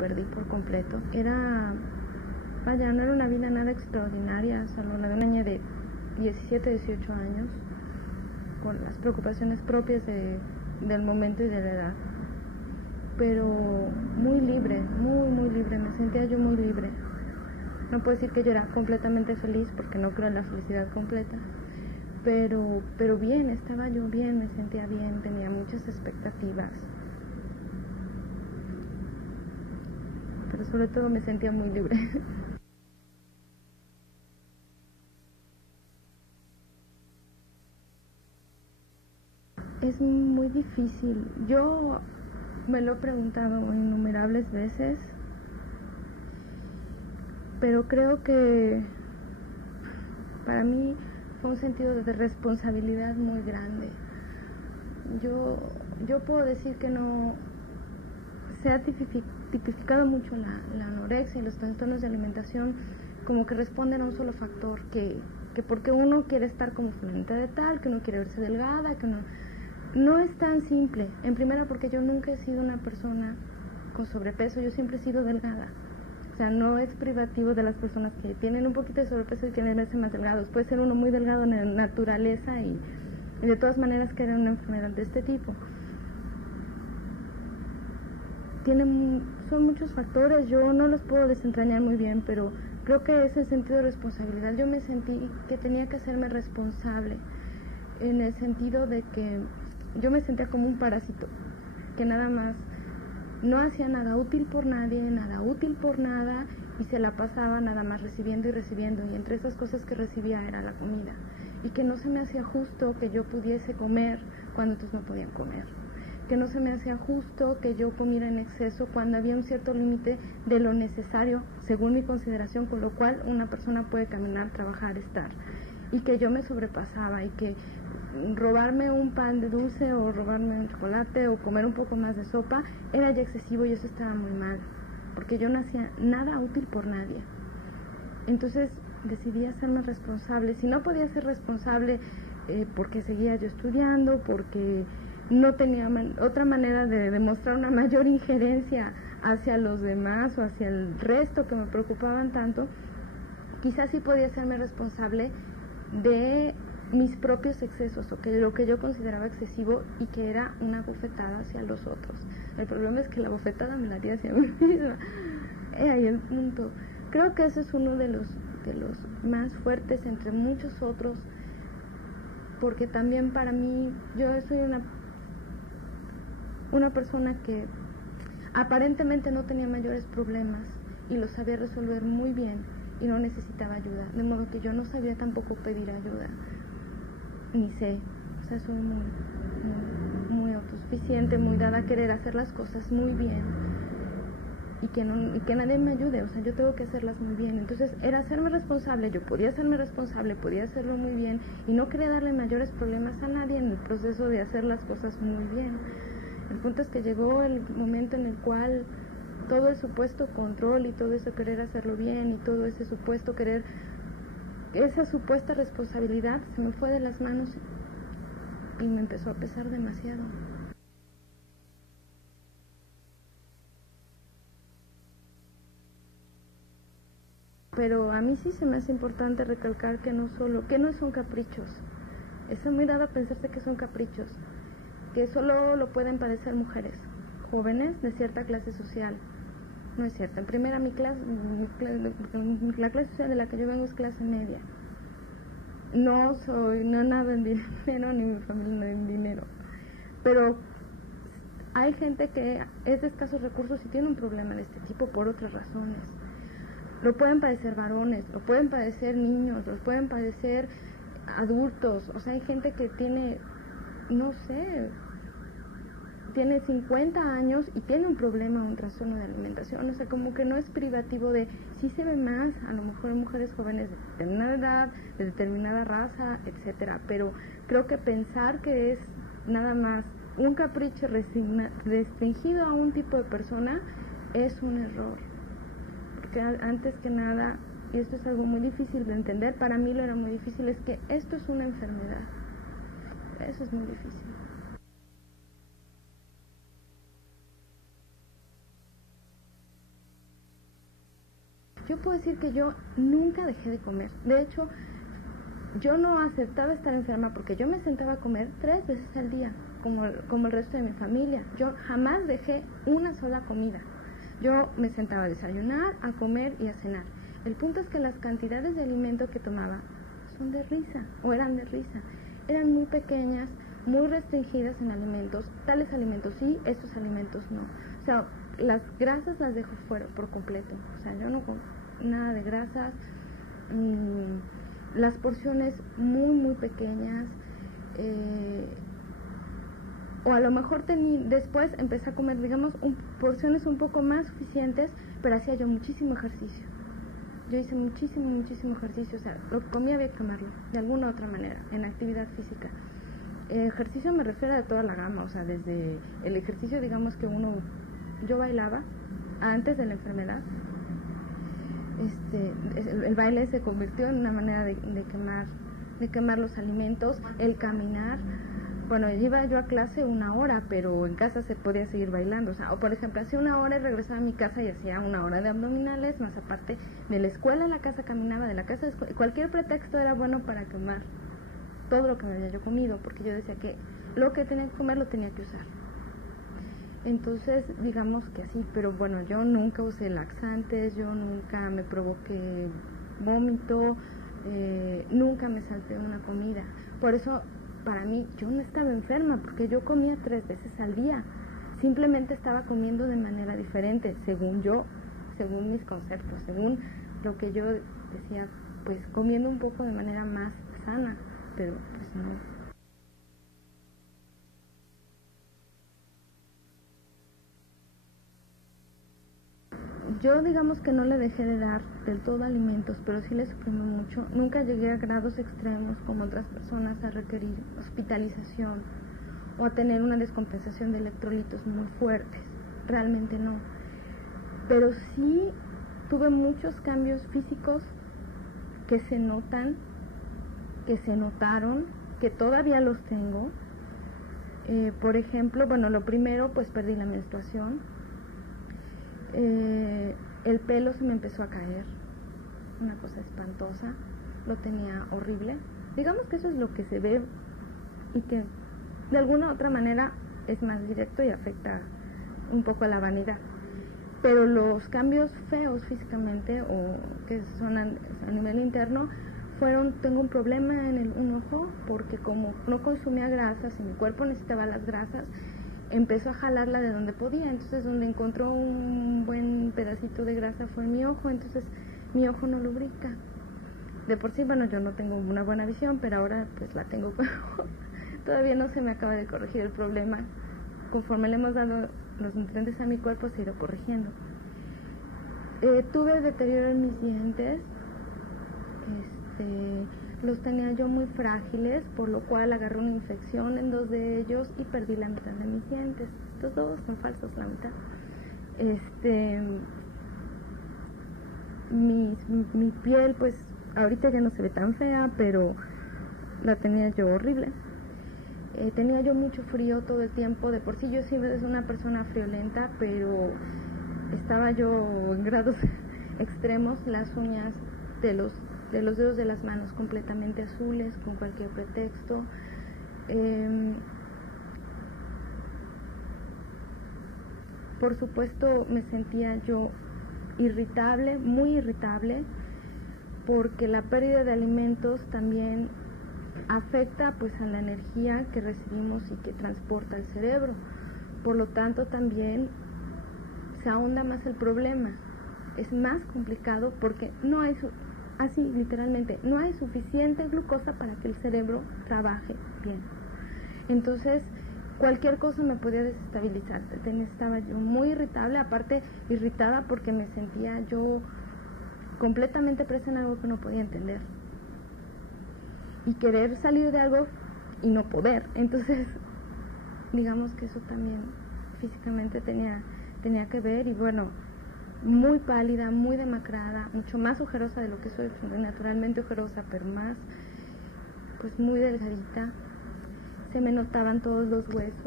perdí por completo. No era una vida nada extraordinaria, salvo la de una niña de 17, 18 años, con las preocupaciones propias del momento y de la edad. Pero muy libre, muy libre, me sentía yo muy libre. No puedo decir que yo era completamente feliz, porque no creo en la felicidad completa, pero bien, estaba yo bien, me sentía bien, tenía muchas expectativas. Pero sobre todo me sentía muy libre. Es muy difícil. Yo me lo he preguntado innumerables veces, pero creo que para mí fue un sentido de responsabilidad muy grande. Yo puedo decir que no se ha tipificado mucho la anorexia y los trastornos de alimentación como que responden a un solo factor, que porque uno quiere estar como fulanita de tal, que uno quiere verse delgada, que no es tan simple. En primera, porque yo nunca he sido una persona con sobrepeso, yo siempre he sido delgada. O sea, no es privativo de las personas que tienen un poquito de sobrepeso y quieren verse más delgados. Puede ser uno muy delgado en la naturaleza y de todas maneras querer una enfermedad de este tipo. Son muchos factores, yo no los puedo desentrañar muy bien, pero creo que es el sentido de responsabilidad. Yo me sentí que tenía que hacerme responsable, en el sentido de que yo me sentía como un parásito, que nada más no hacía nada útil por nadie, nada útil por nada, y se la pasaba nada más recibiendo y recibiendo, y entre esas cosas que recibía era la comida, y que no se me hacía justo que yo pudiese comer cuando otros no podían comer, que no se me hacía justo que yo comiera en exceso cuando había un cierto límite de lo necesario, según mi consideración, con lo cual una persona puede caminar, trabajar, estar, y que yo me sobrepasaba, y que robarme un pan de dulce o robarme un chocolate o comer un poco más de sopa era ya excesivo, y eso estaba muy mal, porque yo no hacía nada útil por nadie. Entonces decidí hacerme responsable. Si no podía ser responsable porque seguía yo estudiando, porque no tenía otra manera de demostrar una mayor injerencia hacia los demás o hacia el resto que me preocupaban tanto, quizás sí podía hacerme responsable de mis propios excesos, o que lo que yo consideraba excesivo y que era una bofetada hacia los otros. El problema es que la bofetada me la di hacia mí misma. Ahí el punto. Creo que ese es uno de los más fuertes entre muchos otros, porque también para mí, yo soy una persona que aparentemente no tenía mayores problemas y los sabía resolver muy bien y no necesitaba ayuda, de modo que yo no sabía tampoco pedir ayuda, ni sé, o sea, soy muy autosuficiente, muy dada a querer hacer las cosas muy bien y que nadie me ayude, o sea, yo tengo que hacerlas muy bien. Entonces era hacerme responsable, yo podía hacerme responsable, podía hacerlo muy bien y no quería darle mayores problemas a nadie en el proceso de hacer las cosas muy bien. El punto es que llegó el momento en el cual todo el supuesto control y todo eso querer hacerlo bien y todo ese supuesto querer, esa supuesta responsabilidad se me fue de las manos y me empezó a pesar demasiado. Pero a mí sí se me hace importante recalcar que no son caprichos. Estoy muy dada a pensarse que son caprichos, que solo lo pueden padecer mujeres jóvenes de cierta clase social. No es cierto. En primera, la clase social de la que yo vengo es clase media. No nada en dinero, ni mi familia no en dinero. Pero hay gente que es de escasos recursos y tiene un problema de este tipo por otras razones. Lo pueden padecer varones, lo pueden padecer niños, lo pueden padecer adultos. O sea, hay gente que tiene, no sé, tiene 50 años y tiene un problema, un trastorno de alimentación. O sea, como que no es privativo de, sí se ve más, a lo mejor en mujeres jóvenes de determinada edad, de determinada raza, etcétera. Pero creo que pensar que es nada más un capricho restringido a un tipo de persona es un error. Porque antes que nada, y esto es algo muy difícil de entender, para mí lo era muy difícil, es que esto es una enfermedad. Eso es muy difícil. yo puedo decir que yo nunca dejé de comer. De hecho, yo no aceptaba estar enferma porque yo me sentaba a comer 3 veces al día, como el resto de mi familia. Yo jamás dejé una sola comida. Yo me sentaba a desayunar, a comer y a cenar. El punto es que las cantidades de alimento que tomaba son de risa, o eran de risa. Eran muy pequeñas, muy restringidas en alimentos. Tales alimentos sí, estos alimentos no. O sea, las grasas las dejo fuera por completo. O sea, yo no como nada de grasas. Las porciones muy, muy pequeñas. O a lo mejor después empecé a comer, digamos, porciones un poco más suficientes, pero hacía yo muchísimo ejercicio. Yo hice muchísimo ejercicio, o sea, lo que comía había que quemarlo, de alguna u otra manera, en actividad física. Ejercicio me refiero a toda la gama, o sea, desde el ejercicio, digamos que yo bailaba antes de la enfermedad. El baile se convirtió en una manera de quemar los alimentos, el caminar. Bueno, iba yo a clase 1 hora, pero en casa se podía seguir bailando. O por ejemplo, hacía 1 hora y regresaba a mi casa y hacía 1 hora de abdominales, más aparte de la escuela a la casa caminaba, de la casa a la escuela. Cualquier pretexto era bueno para quemar todo lo que me había yo comido, porque yo decía que lo que tenía que comer lo tenía que usar. Entonces, digamos que así, pero bueno, yo nunca usé laxantes, yo nunca me provoqué vómito, nunca me salté una comida. Por eso, para mí, yo no estaba enferma, porque yo comía 3 veces al día. Simplemente estaba comiendo de manera diferente, según mis conceptos, según lo que yo decía, pues comiendo un poco de manera más sana, pero pues no. Yo digamos que no le dejé de dar del todo alimentos, pero sí le suprimí mucho. Nunca llegué a grados extremos como otras personas a requerir hospitalización o a tener una descompensación de electrolitos muy fuertes. Realmente no. Pero sí tuve muchos cambios físicos que se notan, que se notaron, que todavía los tengo. Por ejemplo, bueno, lo primero, pues perdí la menstruación. El pelo se me empezó a caer, una cosa espantosa, lo tenía horrible. Digamos que eso es lo que se ve y que de alguna u otra manera es más directo y afecta un poco a la vanidad. Pero los cambios feos físicamente o que son a nivel interno tengo un problema en un ojo, porque como no consumía grasas y mi cuerpo necesitaba las grasas, empezó a jalarla de donde podía. Entonces donde encontró un buen pedacito de grasa fue en mi ojo, entonces mi ojo no lubrica. De por sí, bueno, yo no tengo una buena visión, pero ahora pues la tengo. Todavía no se me acaba de corregir el problema. Conforme le hemos dado los nutrientes a mi cuerpo, se irá corrigiendo. Tuve deterioro en mis dientes. Los tenía yo muy frágiles, por lo cual agarré una infección en 2 de ellos y perdí la mitad de mis dientes. Estos 2 son falsos, la mitad. Mi piel, pues ahorita ya no se ve tan fea, pero la tenía yo horrible. Tenía yo mucho frío todo el tiempo. De por sí yo siempre soy una persona friolenta, pero estaba yo en grados extremos. Las uñas de los dedos de las manos completamente azules con cualquier pretexto. Por supuesto me sentía yo irritable, muy irritable, porque la pérdida de alimentos también afecta pues a la energía que recibimos y que transporta el cerebro. Por lo tanto también se ahonda más el problema. Es más complicado porque no hay así literalmente, no hay suficiente glucosa para que el cerebro trabaje bien. Entonces, cualquier cosa me podía desestabilizar. Estaba yo muy irritable, aparte irritada porque me sentía yo completamente presa en algo que no podía entender. Y querer salir de algo y no poder. Entonces, digamos que eso también físicamente tenía que ver. Y bueno, muy pálida, muy demacrada, mucho más ojerosa de lo que soy, naturalmente ojerosa, pero más, pues muy delgadita. Se me notaban todos los huesos.